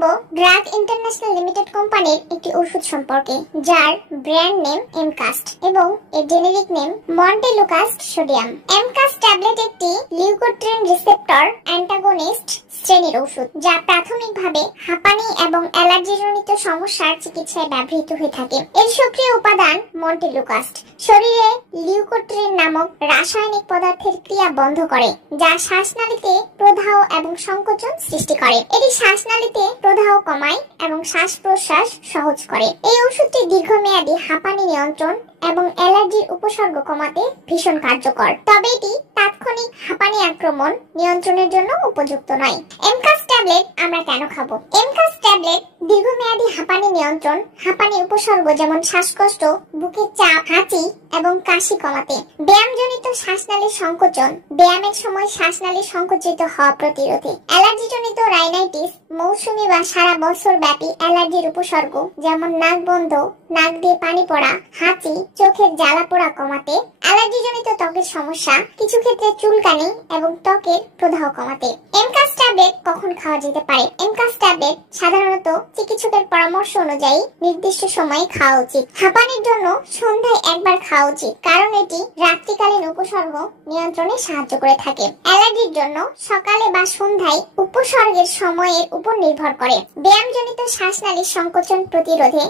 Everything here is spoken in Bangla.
ড্রাগ ইন্টারন্যাশনাল লিমিটেড কোম্পানির একটি ওষুধ সম্পর্কে যার ব্র্যান্ড নেম এমকাস্ট এবং এর generic name montelukast sodium. Emcast tablet একটি লিউকোট্রিন রিসেপ্টর অ্যান্টাগনিস্ট শ্রেণীর ওষুধ যা প্রাথমিকভাবে হাঁপানি এবং অ্যালার্জিজনিত সমস্যার চিকিৎসায় ব্যবহৃত হয়ে থাকে। এর সক্রিয় উপাদান মন্টেলুকাস্ট শরীরে লিউকোট্রিন নামক রাসায়নিক পদার্থের ক্রিয়া বন্ধ করে যা শ্বাসনালীতে প্রদাহ এবং সংকোচন সৃষ্টি করে। এটি শ্বাসনালীতে প্রদাহ কমায় এবং শ্বাস প্রশ্বাস সহজ করে। এই ওষুধটি দীর্ঘমেয়াদী হাঁপানি নিয়ন্ত্রণ এবং অ্যালার্জির উপসর্গ কমাতে ভীষণ কার্যকর, তবে এটি তাৎক্ষণিক হাঁপানি আক্রমণ নিয়ন্ত্রণের জন্য উপযুক্ত নয়। এমকাস্ট ট্যাবলেট আমরা কেন খাবো? এমকাস্ট ট্যাবলেট দীর্ঘমেয়াদী হাঁপানি নিয়ন্ত্রণ, হাঁপানি উপসর্গ যেমন শ্বাসকষ্ট, বুকের চাপ, হাঁচি এবং কাশি কমাতে, ব্যায়ামজনিত শ্বাসনালীর সংকোচন, ব্যায়ামের সময় শ্বাসনালী সংকুচিত হওয়া প্রতিরোধে, অ্যালার্জিজনিত রাইনাইটিস, মৌসুমী বা সারা বছর ব্যাপী অ্যালার্জির উপসর্গ যেমন নাক বন্ধ, নাক দিয়ে পানি পড়া, হাঁচি, চোখের জ্বালা পোড়া কমাতে, অ্যালার্জিজনিত ত্বকের সমস্যা, কিছু ক্ষেত্রে চুলকানি এবং ত্বকের প্রদাহ কমাতে। এমকাস্ট ট্যাবলেট কখন খাওয়া যেতে পারে? এমকাস্ট ট্যাবলেট সাধারণত চিকিৎসকের পরামর্শ অনুযায়ী নির্দিষ্ট সময়ে খাওয়া উচিত। হাঁপানির জন্য সন্ধ্যায় একবার খাওয়া উচিত, কারণ এটি রাত্রিকালীন উপসর্গ নিয়ন্ত্রণে সাহায্য করে থাকে। অ্যালার্জির জন্য সকালে বা সন্ধ্যায় উপসর্গের সময়ের উপর নির্ভর করে। ব্যায়ামজনিত শ্বাসনালীর সংকোচন প্রতিরোধে